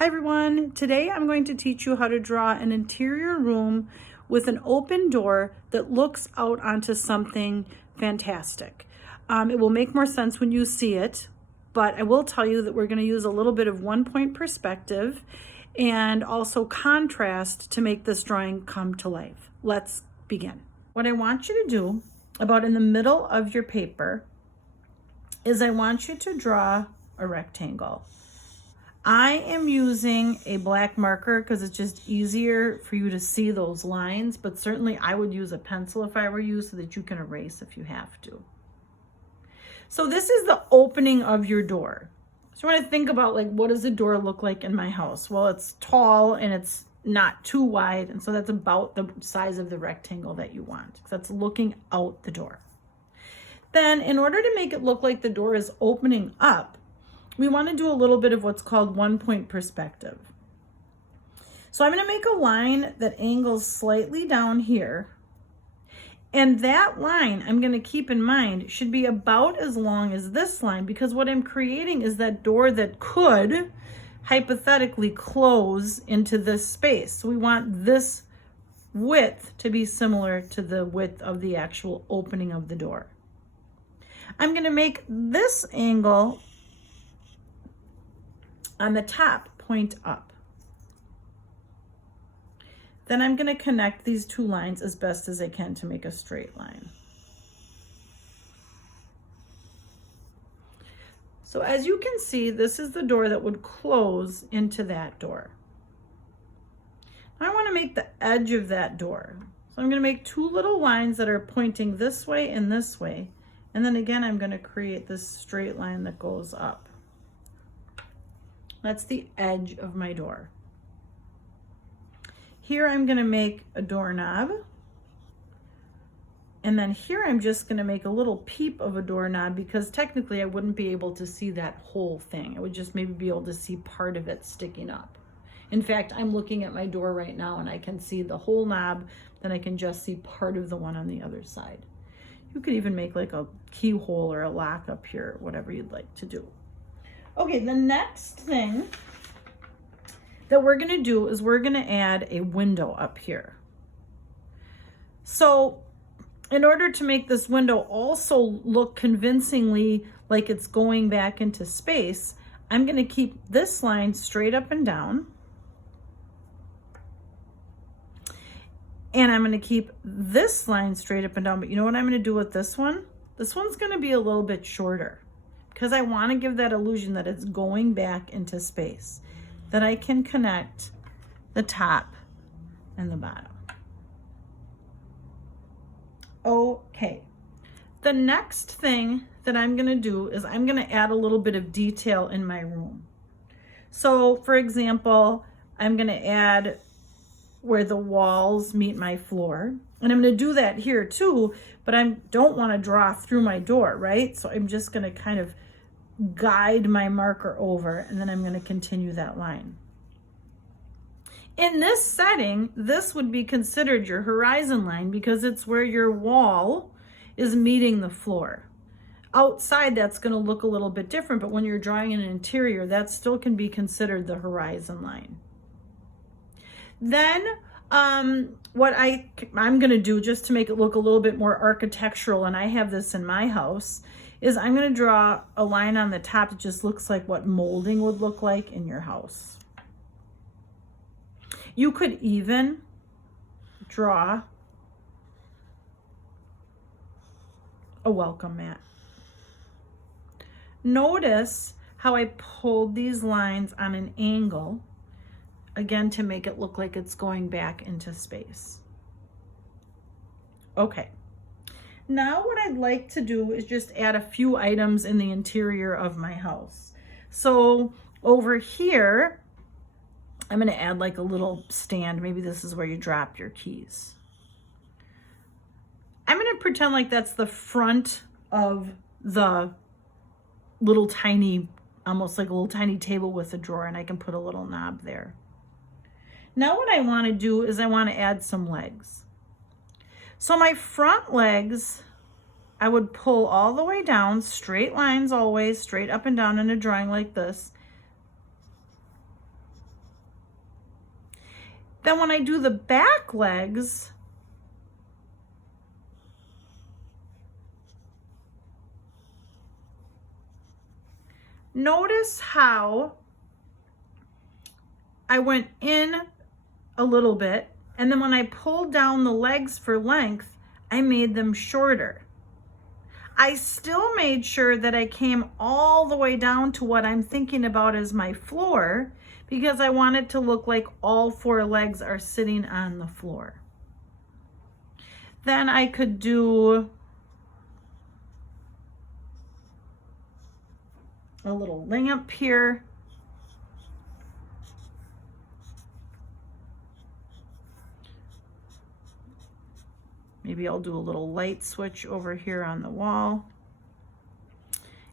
Hi everyone, today I'm going to teach you how to draw an interior room with an open door that looks out onto something fantastic. It will make more sense when you see it, but I will tell you that we're going to use a little bit of one-point perspective and also contrast to make this drawing come to life. Let's begin. What I want you to do about in the middle of your paper is I want you to draw a rectangle. I am using a black marker because it's just easier for you to see those lines, but certainly I would use a pencil if I were you so that you can erase if you have to. So this is the opening of your door. So you want to think about, like, what does the door look like in my house? Well, it's tall and it's not too wide, and so that's about the size of the rectangle that you want, because that's looking out the door. Then in order to make it look like the door is opening up, we want to do a little bit of what's called one-point perspective. So I'm going to make a line that angles slightly down here. And that line, I'm going to keep in mind, should be about as long as this line, because what I'm creating is that door that could hypothetically close into this space. So we want this width to be similar to the width of the actual opening of the door. I'm going to make this angle on the top point up. Then I'm going to connect these two lines as best as I can to make a straight line. So as you can see, this is the door that would close into that door. I want to make the edge of that door. So I'm going to make two little lines that are pointing this way and this way. And then again, I'm going to create this straight line that goes up. That's the edge of my door. Here I'm going to make a doorknob. And then here I'm just going to make a little peep of a doorknob, because technically I wouldn't be able to see that whole thing. I would just maybe be able to see part of it sticking up. In fact, I'm looking at my door right now and I can see the whole knob, then I can just see part of the one on the other side. You could even make like a keyhole or a lock up here, whatever you'd like to do. Okay, the next thing that we're going to do is we're going to add a window up here. So in order to make this window also look convincingly like it's going back into space, I'm going to keep this line straight up and down. And I'm going to keep this line straight up and down. But you know what I'm going to do with this one? This one's going to be a little bit shorter, because I want to give that illusion that it's going back into space, that I can connect the top and the bottom. Okay, the next thing that I'm going to do is I'm going to add a little bit of detail in my room. So for example, I'm going to add where the walls meet my floor. And I'm going to do that here too, but I don't want to draw through my door, right? So I'm just going to kind of guide my marker over, and then I'm going to continue that line. In this setting, this would be considered your horizon line, because it's where your wall is meeting the floor. Outside, that's going to look a little bit different, but when you're drawing an interior, that still can be considered the horizon line. Then what I'm going to do, just to make it look a little bit more architectural, and I have this in my house, is I'm going to draw a line on the top that just looks like what molding would look like in your house. You could even draw a welcome mat. Notice how I pulled these lines on an angle, again, to make it look like it's going back into space. Okay. Now what I'd like to do is just add a few items in the interior of my house. So over here, I'm going to add like a little stand. Maybe this is where you drop your keys. I'm going to pretend like that's the front of the little tiny, almost like a little tiny table with a drawer, and I can put a little knob there. Now what I want to do is I want to add some legs. So my front legs, I would pull all the way down, straight lines always, straight up and down in a drawing like this. Then when I do the back legs, notice how I went in a little bit, and then when I pulled down the legs for length, I made them shorter. I still made sure that I came all the way down to what I'm thinking about as my floor, because I want it to look like all 4 legs are sitting on the floor. Then I could do a little lamp here. Maybe I'll do a little light switch over here on the wall.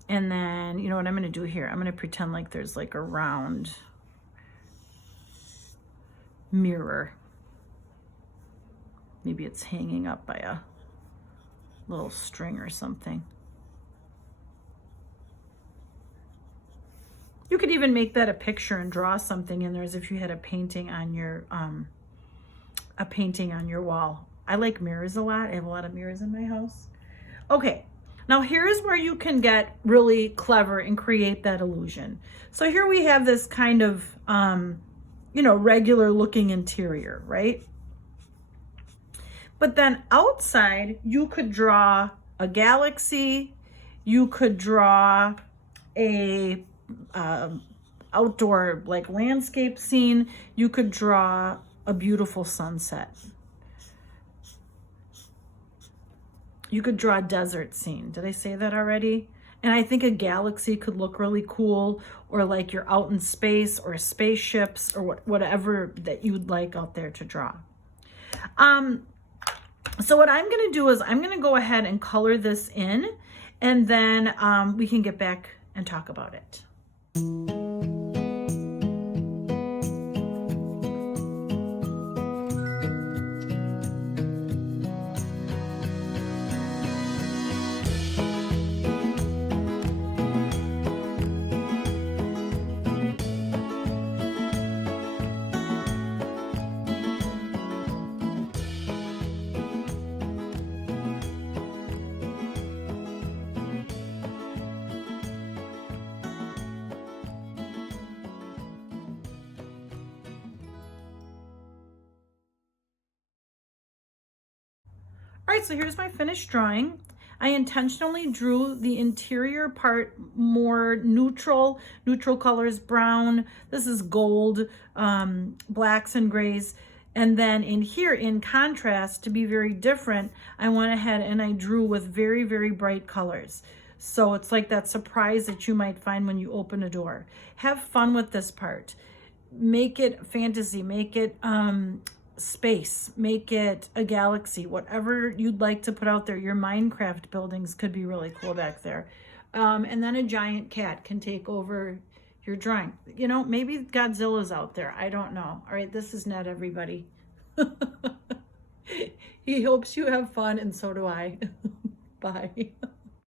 And then, you know what I'm gonna do here? I'm gonna pretend like there's like a round mirror. Maybe it's hanging up by a little string or something. You could even make that a picture and draw something in there as if you had a painting on your wall. I like mirrors a lot. I have a lot of mirrors in my house. Okay, now here's where you can get really clever and create that illusion. So here we have this kind of, you know, regular looking interior, right? But then outside, you could draw a galaxy. You could draw a outdoor like landscape scene. You could draw a beautiful sunset. You could draw a desert scene. Did I say that already? And I think a galaxy could look really cool, or like you're out in space, or spaceships, or whatever that you'd like out there to draw. So what I'm gonna do is I'm gonna go ahead and color this in, and then we can get back and talk about it. All right, so here's my finished drawing. I intentionally drew the interior part more neutral colors, brown. This is gold, blacks and grays. And then in here, in contrast, to be very different, I went ahead and I drew with very, very bright colors. So it's like that surprise that you might find when you open a door. Have fun with this part. Make it fantasy, make it space, make it a galaxy, whatever you'd like to put out there. Your Minecraft buildings could be really cool back there. And then a giant cat can take over your drawing. You know, maybe Godzilla's out there. I don't know. All right, this is Ned, everybody. He hopes you have fun, and so do I. Bye.